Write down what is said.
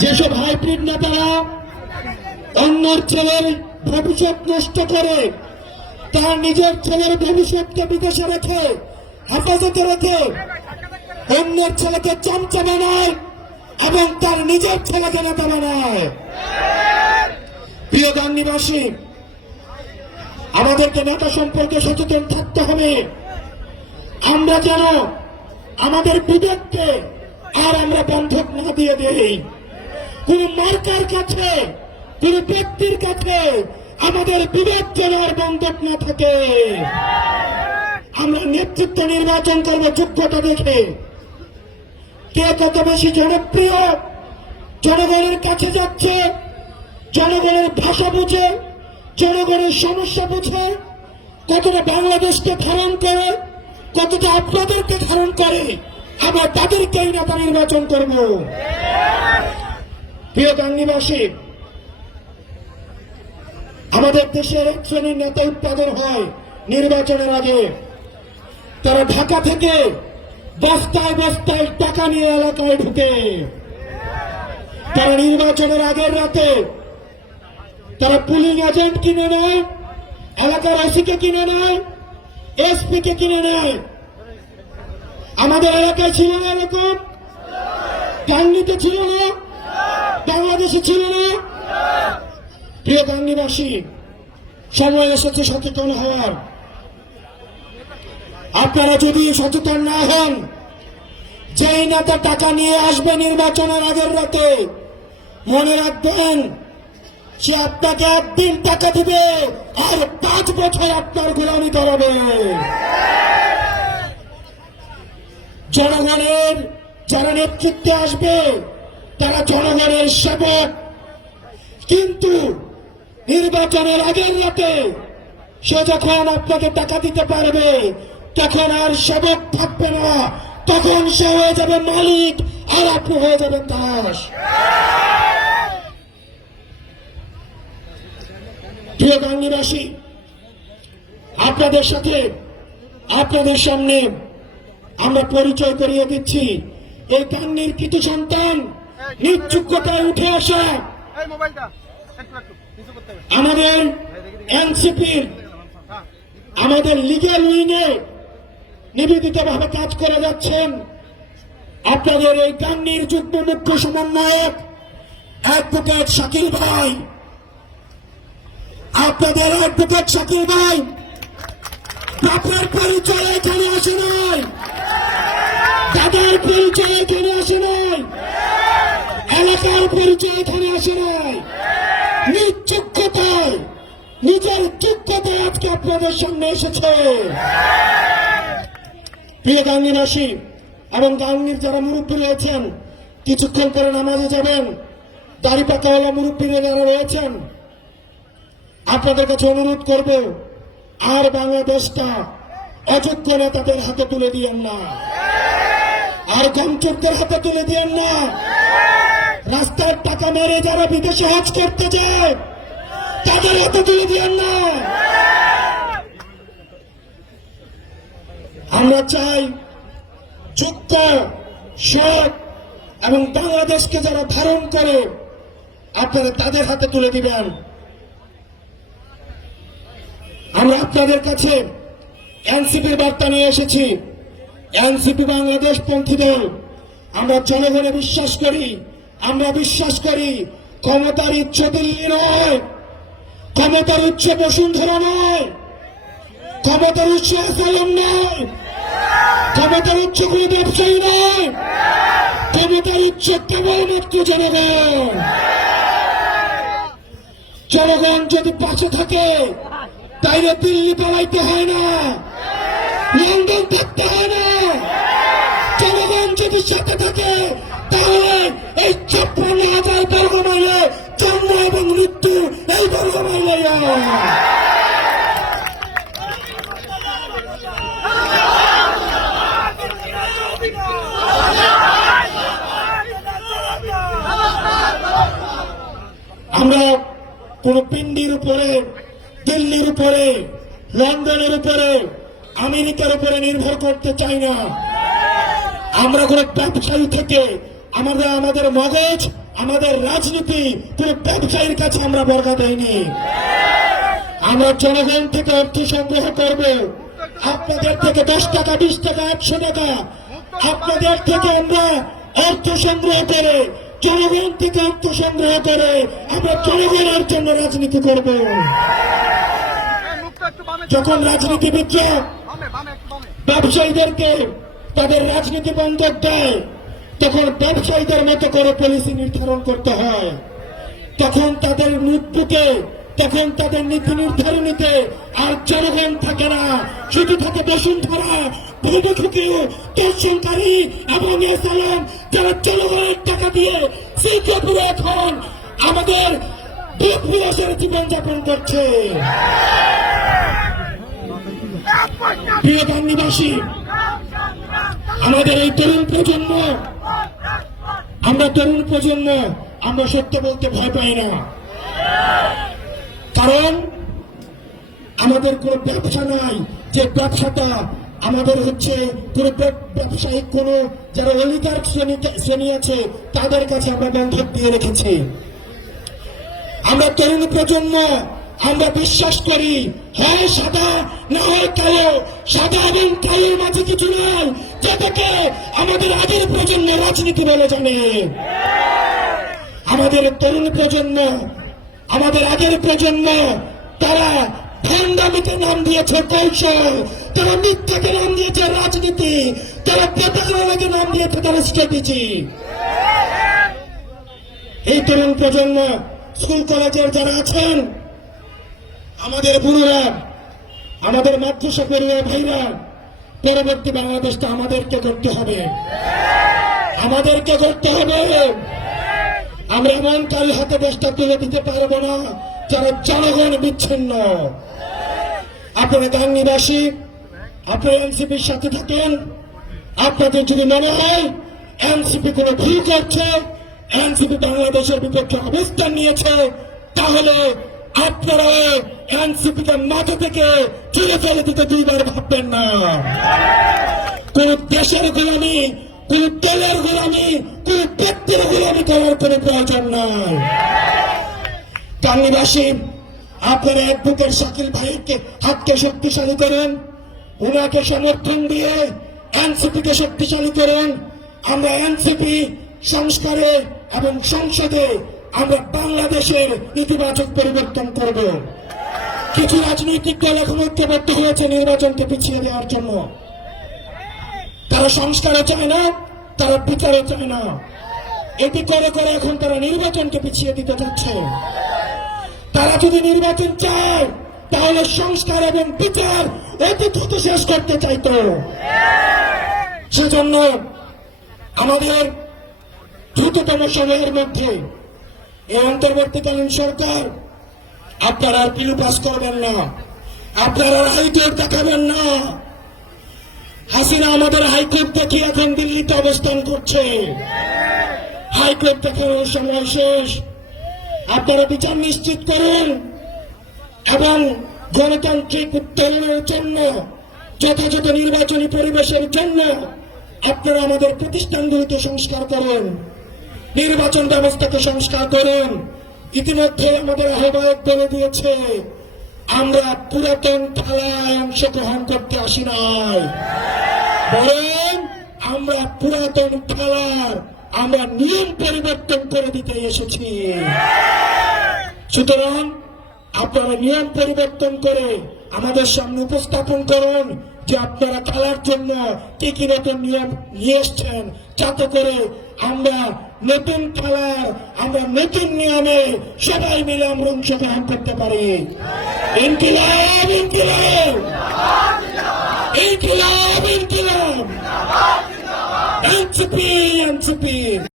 যেসব হাইব্রিড নেতারা অন্যের ছেলের ভবিষ্যৎ নষ্ট করে তার নিজের ছেলের ভবিষ্যৎকে বিদেশে রেখে হেফাজতে রেখে অন্যের ছেলেকে চামচা বানায় এবং তার নিজের ছেলেকে নেতা বানায়। প্রিয় গাংনীবাসী, আমাদেরকে নেতা সম্পর্কে সচেতন থাকতে হবে। আমরা যেন আমাদের বিবেককে আর আমরা বন্ধক না দিয়ে দেই। কোন মার্কার কাছে, কোন ব্যক্তির কাছে আমাদের বিবেক যেন আর বন্ধক না থাকে। আমরা নেতৃত্ব নির্বাচন করব যোগ্যতা দেখে, কে কত বেশি জনপ্রিয়, জনগণের কাছে যাচ্ছে, জনগণের ভাষা বুঝে, জনগণের সমস্যা বুঝে, কতটা বাংলাদেশকে ধারণ করে, কতটা আপনাদেরকে ধারণ করে, আমরা তাদেরকেই নেতা নির্বাচন করব। প্রিয় গাংনীবাসী, আমাদের দেশের এক শ্রেণীর নেতা উৎপাদন হয় নির্বাচনের আগে। তারা ঢাকা থেকে বস্তায় বস্তায় টাকা নিয়ে এলাকায় ঢুকে, তারা নির্বাচনের আগের রাতে তারা পুলিং এজেন্ট কিনে নেয়, এলাকার ওসিকে কিনে নেয়, এসপি কে কিনে নেয়। আমাদের এলাকায় ছিল না এরকম? গাংনীতে ছিল না? বাংলাদেশে ছিল না? প্রিয় গাংনীবাসী, সময় এসেছে সচেতন হওয়ার। আপনারা যদি সচেতন না হন, যেই নেতা টাকা নিয়ে আসবে নির্বাচনের আগের রাতে, মনে রাখবেন সে আপনাকে একদিন টাকা দিবে আর 5 বছর আপনার গোলামি করাবে। জনগণের যারা নেতৃত্বে আসবে তারা জনগণের সেবক, কিন্তু নির্বাচনের আগের রাতে সে যখন আপনাকে টাকা দিতে পারবে তখন আর সেবক থাকবে না, তখন সে হয়ে যাবে মালিক আর আপনি হয়ে যাবেন দাস। প্রিয় গাংনীবাসী, আপনাদের সাথে আপনাদের সামনে আমরা পরিচয় করিয়ে দিচ্ছি এই গাংনীর কৃতি সন্তান, নিজ যোগ্যতায় উঠে আসা আমাদের এনসিপির, আমাদের লিগ্যাল উইংয়ে নিবেদিতভাবে কাজ করে যাচ্ছেন আপনাদের এই গাংনীর যুগ্ম মুখ্য সমন্বয়ক অ্যাডভোকেট শাকিল ভাই। আপনাদের অ্যাডভোকেট শাকিল ভাই বাপের পরিচয় এখানে আসে নাই, দাদার পরিচয় এখানে আসে নাই, এলাকার পরিচয় এখানে আসে নাই, নিজ যোগ্যতায়, নিজের যোগ্যতায় আজকে আপনাদের সামনে এসেছে। প্রিয় গাংনীবাসী এবং গাংনীর যারা মুরব্বী রয়েছেন, কিছুক্ষণ পরে নামাজে যাবেন, দাড়ি পাকাওয়ালা মুরব্বীরা যারা রয়েছেন, আপনাদের কাছে অনুরোধ করব, আর বাংলাদেশটা অযোগ্য নেতাদের হাতে তুলে দিয়েন না, আর গমচোরদের হাতে তুলে দিয়েন না। রাস্তার টাকা মেরে যারা বিদেশে হজ করতে যায় তাদের হাতে তুলে দিয়েন না। আমরা চাই যোগ্য, সৎ এবং বাংলাদেশকে যারা ধারণ করে আপনারা তাদের হাতে তুলে দিবেন। আমরা আপনাদের কাছে এনসিপির বার্তা নিয়ে এসেছি। এনসিপি বাংলাদেশ পন্থী দল। আমরা জনগণে বিশ্বাস করি, আমরা বিশ্বাস করি ক্ষমতার উৎস দিল্লি নয়, ক্ষমতার উৎস বসুন্ধরা নয়, ক্ষমতার উৎস আসালাম নয়, ক্ষমতার উৎস কোন ব্যবসায়ী নয়, ক্ষমতার উৎস কেবলমাত্র জনগণ। জনগণ যদি পাশে থাকে তাইলে দিল্লি পালাইতে হয় না, লন্ডন থাকতে হয় না। জনগণ যদি সাথে থাকে তাহলে এই 56,000 বর্গ মাইলে জন্ম এবং মৃত্যু এই বর্গ মাইলে। আমরা কোন পিন্ডির উপরে, দিল্লির উপরে, লন্ডনের উপরে, আমেরিকার উপরে নির্ভর করতে চাই না। আমরা কোন ব্যবসায়ী থেকে আমাদের মগজ, আমাদের রাজনীতি কোন ব্যবসায়ীর কাছে আমরা বর্গা দেয়নি। আমরা জনগণ থেকে অর্থ সংগ্রহ করব, আপনাদের থেকে 10 টাকা, 20 টাকা, 100 টাকা আপনাদের থেকে আমরা অর্থ সংগ্রহ করে, জনগণ থেকে অর্থ সংগ্রহ করে আমরা জনগণের জন্য রাজনীতি করব। যখন রাজনীতিবিদরা ব্যবসায়ীদেরকে তাদের রাজনীতি বন্ধক দেয়, তখন ব্যবসায়ীদের মতো করে পলিসি নির্ধারণ করতে হয়। তখন তাদের নোটবুকে, তখন তাদের নীতি নির্ধারণীতে আর জনগণ থাকে না, শুধু থাকে বসুন্ধরা, ভূমিখুকিও, দর্শনকারী এবং এসালাম, যারা জনগণের টাকা দিয়ে সিঙ্গাপুরে এখন আমাদের দুঃখ বিলাসের জীবনযাপন করছে। প্রিয় গাংনীবাসী, আমাদের এই তরুণ প্রজন্ম, আমরা সত্য বলতে ভয় পাই না। কারণ আমাদের কোন ব্যবসা নাই, যে ব্যবসাটা আমাদের হচ্ছে কোন ব্যবসায়িক কোন যারা অলিগার্ক শ্রেণী আছে তাদের কাছে আমরা বন্ধক দিয়ে রেখেছি। আমরা তরুণ প্রজন্ম, আমরা বিশ্বাস করি হয় সাদা না হয় কালো, সাদা এবং কালোর মাঝে কিছু নাই, যেটাকে আমাদের আগের প্রজন্ম রাজনীতি বলে জানে। আমাদের তরুণ প্রজন্ম, আমাদের আগের প্রজন্ম, তারা ভণ্ডামিকে নাম দিয়েছে কৌশল, তারা মিথ্যাকে নাম দিয়েছে রাজনীতি, তারা প্রতারণাকে নাম দিয়েছে তারা স্ট্র্যাটেজি। এই তরুণ প্রজন্ম, স্কুল কলেজের যারা আছেন, আমাদের বুড়োরা, আমাদের মাদ্রাসা পড়ুয়া ভাইরা, পরবর্তী বাংলাদেশটা আমাদেরকে করতে হবে, আমাদেরকে করতে হবে। আমরা এমন কারো হাতে দেশটা তুলে দিতে পারবো না যারা জনগণ বিচ্ছিন্ন। আপনারা গাংনীবাসী, আপনারা এনসিপির সাথে থাকেন। আপনাদের যদি মনে হয় এনসিপি কোনো ভুল করছে, এনসিপি বাংলাদেশের বিপক্ষে অবস্থান নিয়েছে, তাহলে আপনারা এনসিপিকে মাথা থেকে চুলে ফেলে দিতে দুইবার ভাববেন না। কোন দেশের গোলামি, কোন দলের গোলামি, কোন ব্যক্তির গোলামি করার কোন প্রয়োজন নাই। গাংনীবাসী, আপনারা অ্যাডভোকেট শাকিল ভাইকে হাতকে শক্তিশালী করেন, উনাকে সমর্থন দিয়ে এনসিপিকে শক্তিশালী করেন। আমরা এনসিপি সংস্কারে এবং সংসদে আমরা বাংলাদেশের ইতিবাচক পরিবর্তন করব। কিছু রাজনৈতিক দল এখন ঐক্যবদ্ধ হয়েছে নির্বাচনকে পিছিয়ে দেওয়ার জন্য। তারা সংস্কারও চায় না, তারা বিচারও চায় না। এটি করে করে এখন তারা নির্বাচনকে পিছিয়ে দিতে যাচ্ছে। তারা যদি নির্বাচন চায় তাহলে সংস্কার এবং বিচার অতি দ্রুত শেষ করতে চাইতো। সেজন্য আমাদের দ্রুততম সময়ের মধ্যে এই অন্তর্বর্তীকালীন সরকার, আপনারা আর পিলু পাস করবেন না, আপনারা হাইকোর্ট দেখাবেন না। হাসিনা আমাদের হাইকোর্ট দেখিয়ে এখন দিল্লিতে অবস্থান করছে। হাইকোর্ট দেখানোর সময় শেষ। আপনারা বিচার নিশ্চিত করুন এবং গণতান্ত্রিক উত্তরণের জন্য, যথাযথ নির্বাচনী পরিবেশের জন্য আপনারা আমাদের প্রতিষ্ঠানগুলিতে সংস্কার করুন, নির্বাচন ব্যবস্থাকে সংস্কার করুন। ইতিমধ্যে আমাদের আহ্বায়ক বলে দিয়েছে, আমরা পুরাতন খেলায় অংশগ্রহণ করতে আসি নাই, বরং আমরা পুরাতন খেলার আমরা নিয়ম পরিবর্তন করে দিতে এসেছি। সুতরাং আপনারা নিয়ম পরিবর্তন করে আমাদের সামনে উপস্থাপন করুন যে আপনারা খেলার জন্য কি কি নতুন নিয়ম নিয়ে এসছেন, যাতে করে আমরা নতুন খেলার, আমরা নতুন নিয়মে সবাই মিলে আমরা অংশগ্রহণ করতে পারি। ইনকিলাব, ইনকিলাব, ইনকিলাব, ইনকিলাব, এনসিপি, এনসিপি।